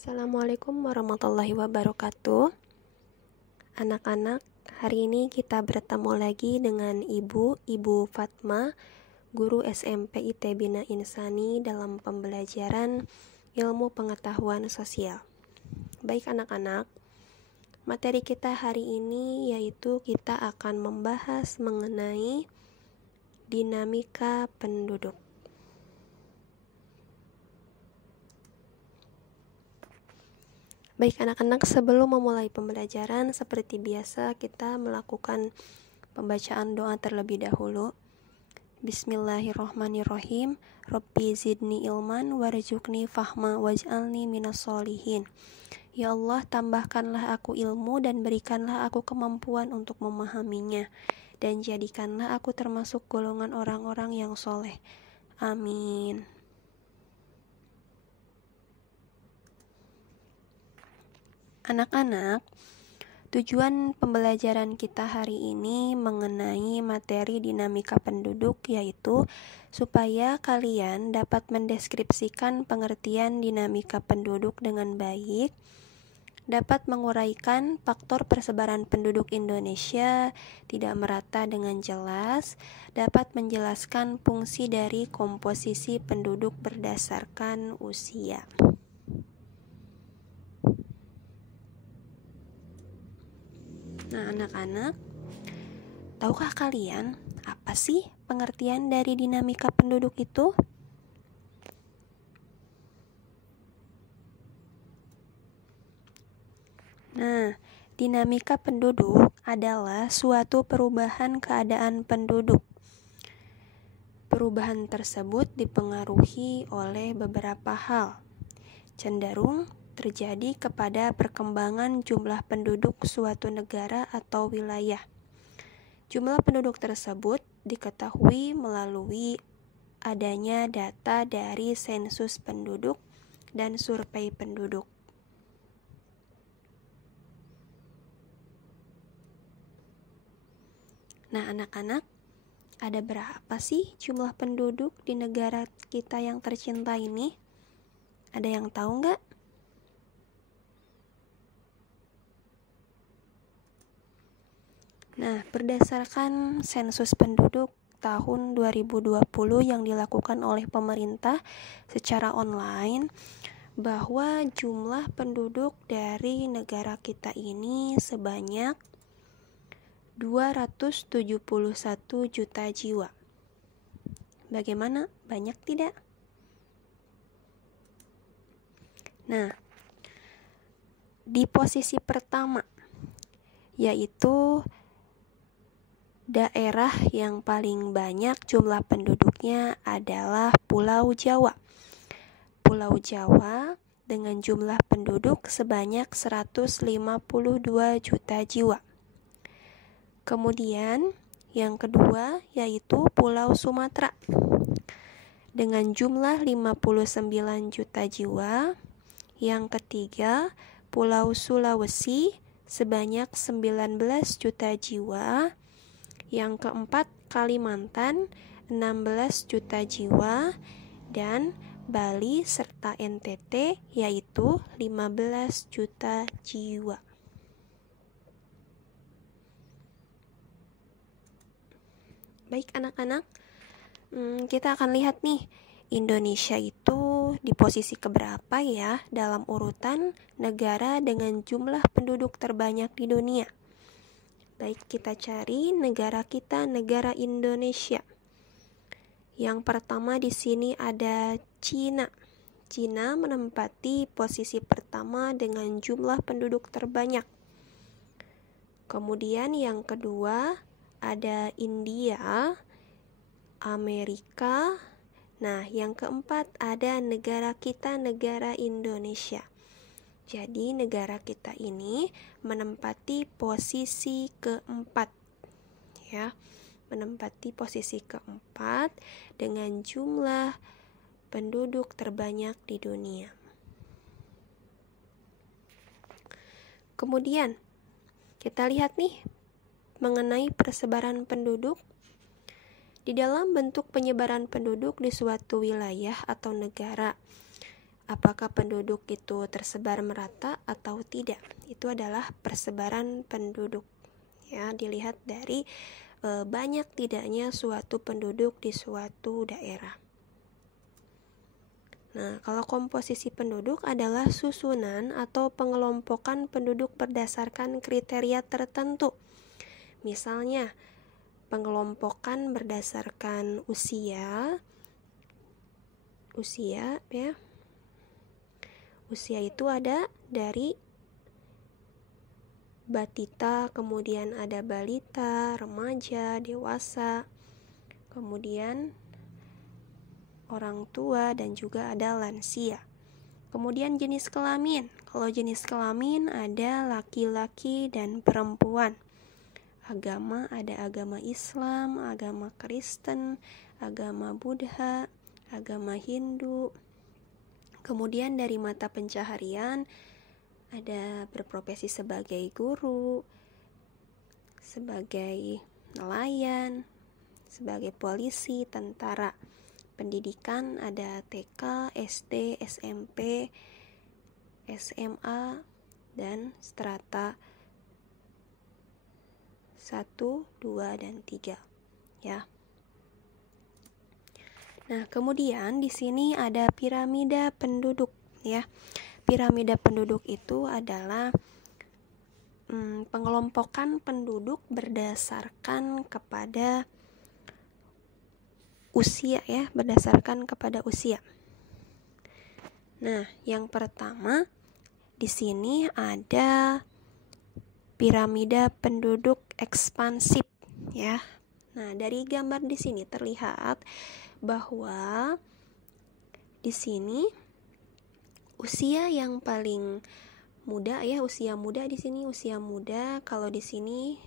Assalamualaikum warahmatullahi wabarakatuh. Anak-anak, hari ini kita bertemu lagi dengan Ibu Fatma, guru SMP IT Bina Insani dalam pembelajaran ilmu pengetahuan sosial. Baik anak-anak, materi kita hari ini yaitu kita akan membahas mengenai dinamika penduduk. Baik anak-anak, sebelum memulai pembelajaran, seperti biasa kita melakukan pembacaan doa terlebih dahulu. Bismillahirrohmanirrohim. Rabbi zidni ilman warzuqni fahma waj'alni minas solihin. Ya Allah, tambahkanlah aku ilmu dan berikanlah aku kemampuan untuk memahaminya, dan jadikanlah aku termasuk golongan orang-orang yang soleh. Amin. Anak-anak, tujuan pembelajaran kita hari ini mengenai materi dinamika penduduk, yaitu supaya kalian dapat mendeskripsikan pengertian dinamika penduduk dengan baik, dapat menguraikan faktor persebaran penduduk Indonesia tidak merata dengan jelas, dapat menjelaskan fungsi dari komposisi penduduk berdasarkan usia. Nah, anak-anak, tahukah kalian apa sih pengertian dari dinamika penduduk itu? Nah, dinamika penduduk adalah suatu perubahan keadaan penduduk. Perubahan tersebut dipengaruhi oleh beberapa hal, cenderung terjadi kepada perkembangan jumlah penduduk suatu negara atau wilayah. Jumlah penduduk tersebut diketahui melalui adanya data dari sensus penduduk dan survei penduduk. Nah, anak-anak, ada berapa sih jumlah penduduk di negara kita yang tercinta ini? Ada yang tahu nggak? Nah, berdasarkan sensus penduduk tahun 2020 yang dilakukan oleh pemerintah secara online, bahwa jumlah penduduk dari negara kita ini sebanyak 271 juta jiwa. Bagaimana? Banyak tidak? Nah, di posisi pertama, yaitu daerah yang paling banyak jumlah penduduknya adalah Pulau Jawa. Pulau Jawa dengan jumlah penduduk sebanyak 152 juta jiwa. Kemudian yang kedua yaitu Pulau Sumatera dengan jumlah 59 juta jiwa. Yang ketiga Pulau Sulawesi sebanyak 19 juta jiwa. Yang keempat Kalimantan 16 juta jiwa, dan Bali serta NTT yaitu 15 juta jiwa. Baik anak-anak, kita akan lihat nih Indonesia itu di posisi keberapa ya dalam urutan negara dengan jumlah penduduk terbanyak di dunia. Baik, kita cari negara kita, negara Indonesia. Yang pertama di sini ada Cina. Cina menempati posisi pertama dengan jumlah penduduk terbanyak. Kemudian yang kedua ada India, Amerika. Nah, yang keempat ada negara kita, negara Indonesia. Jadi negara kita ini menempati posisi keempat, ya, menempati posisi keempat dengan jumlah penduduk terbanyak di dunia. Kemudian kita lihat nih mengenai persebaran penduduk. Di dalam bentuk penyebaran penduduk di suatu wilayah atau negara apakah penduduk itu tersebar merata atau tidak. Itu adalah persebaran penduduk. Ya, dilihat dari banyak tidaknya suatu penduduk di suatu daerah. Nah, kalau komposisi penduduk adalah susunan atau pengelompokan penduduk berdasarkan kriteria tertentu. Misalnya, pengelompokan berdasarkan usia ya. Usia itu ada dari batita, kemudian ada balita, remaja, dewasa, kemudian orang tua, dan juga ada lansia. Kemudian jenis kelamin. Kalau jenis kelamin ada laki-laki dan perempuan. Agama ada agama Islam, agama Kristen, agama Buddha, agama Hindu. Kemudian dari mata pencaharian ada berprofesi sebagai guru, sebagai nelayan, sebagai polisi, tentara. Pendidikan ada TK, SD, SMP, SMA, dan strata 1, 2, dan 3 ya. Nah, kemudian di sini ada piramida penduduk ya. Piramida penduduk itu adalah pengelompokan penduduk berdasarkan kepada usia ya, berdasarkan kepada usia. Nah, yang pertama di sini ada piramida penduduk ekspansif ya. Nah, dari gambar di sini terlihat bahwa di sini usia yang paling muda ya, usia muda di sini usia muda, kalau di sini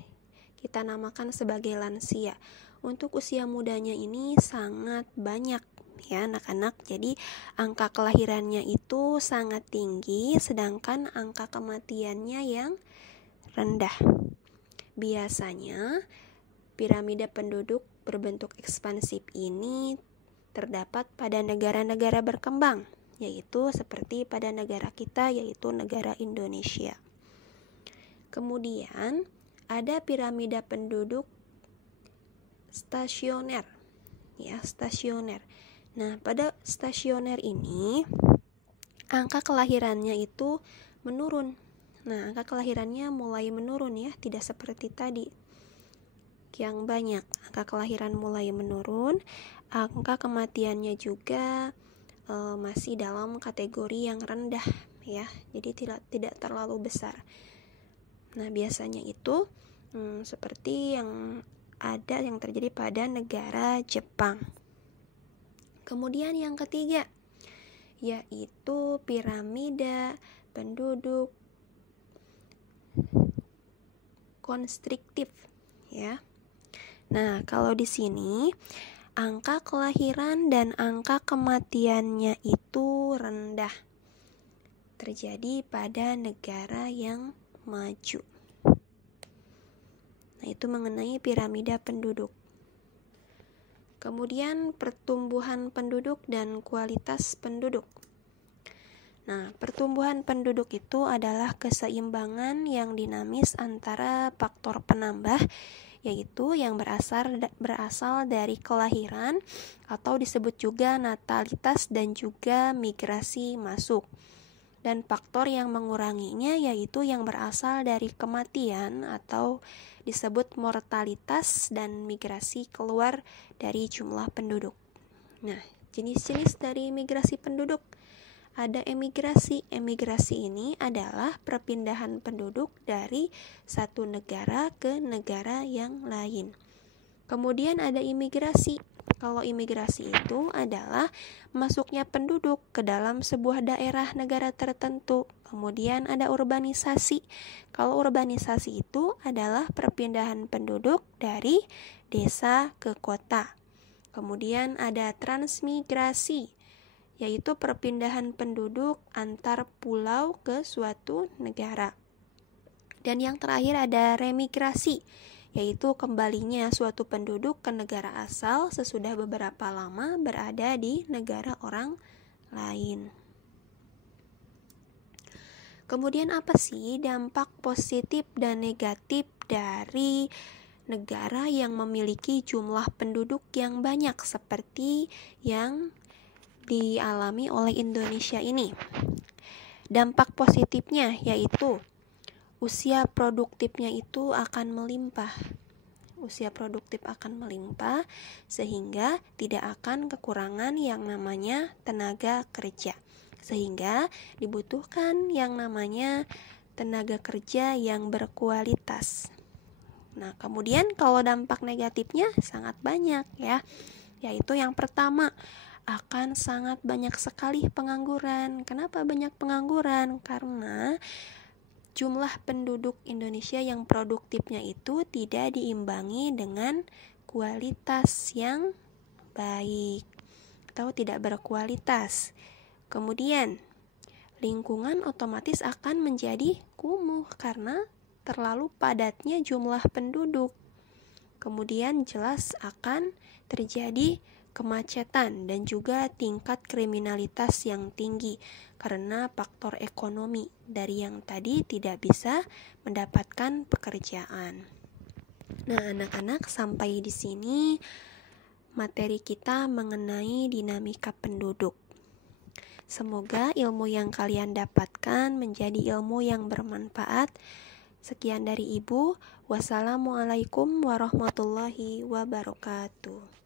kita namakan sebagai lansia. Untuk usia mudanya ini sangat banyak ya anak-anak. Jadi angka kelahirannya itu sangat tinggi, sedangkan angka kematiannya yang rendah. Biasanya piramida penduduk berbentuk ekspansif ini terdapat pada negara-negara berkembang, yaitu seperti pada negara kita, yaitu negara Indonesia. Kemudian ada piramida penduduk stasioner ya, stasioner. Nah, pada stasioner ini angka kelahirannya itu menurun. Nah, angka kelahirannya mulai menurun ya, tidak seperti tadi yang banyak. Angka kelahiran mulai menurun, angka kematiannya juga masih dalam kategori yang rendah ya, jadi tidak terlalu besar. Nah, biasanya itu seperti yang ada yang terjadi pada negara Jepang. Kemudian yang ketiga yaitu piramida penduduk konstriktif ya. Nah, kalau di sini angka kelahiran dan angka kematiannya itu rendah, terjadi pada negara yang maju. Nah, itu mengenai piramida penduduk. Kemudian pertumbuhan penduduk dan kualitas penduduk. Nah, pertumbuhan penduduk itu adalah keseimbangan yang dinamis antara faktor penambah, yaitu yang berasal dari kelahiran atau disebut juga natalitas dan juga migrasi masuk. Dan faktor yang menguranginya yaitu yang berasal dari kematian atau disebut mortalitas dan migrasi keluar dari jumlah penduduk. Nah, jenis-jenis dari migrasi penduduk. Ada emigrasi. Emigrasi ini adalah perpindahan penduduk dari satu negara ke negara yang lain. Kemudian ada imigrasi. Kalau imigrasi itu adalah masuknya penduduk ke dalam sebuah daerah negara tertentu. Kemudian ada urbanisasi. Kalau urbanisasi itu adalah perpindahan penduduk dari desa ke kota. Kemudian ada transmigrasi, yaitu perpindahan penduduk antar pulau ke suatu negara. Dan yang terakhir ada remigrasi, yaitu kembalinya suatu penduduk ke negara asal sesudah beberapa lama berada di negara orang lain. Kemudian apa sih dampak positif dan negatif dari negara yang memiliki jumlah penduduk yang banyak seperti yang dialami oleh Indonesia ini? Dampak positifnya yaitu usia produktifnya itu akan melimpah. Usia produktif akan melimpah sehingga tidak akan kekurangan yang namanya tenaga kerja. Sehingga dibutuhkan yang namanya tenaga kerja yang berkualitas. Nah, kemudian kalau dampak negatifnya sangat banyak ya. Yaitu yang pertama, akan sangat banyak sekali pengangguran. Kenapa banyak pengangguran? Karena jumlah penduduk Indonesia yang produktifnya itu tidak diimbangi dengan kualitas yang baik atau tidak berkualitas. Kemudian, lingkungan otomatis akan menjadi kumuh karena terlalu padatnya jumlah penduduk. Kemudian jelas akan terjadi kemacetan dan juga tingkat kriminalitas yang tinggi karena faktor ekonomi dari yang tadi tidak bisa mendapatkan pekerjaan. Nah, anak-anak, sampai di sini materi kita mengenai dinamika penduduk. Semoga ilmu yang kalian dapatkan menjadi ilmu yang bermanfaat. Sekian dari Ibu. Wassalamualaikum warahmatullahi wabarakatuh.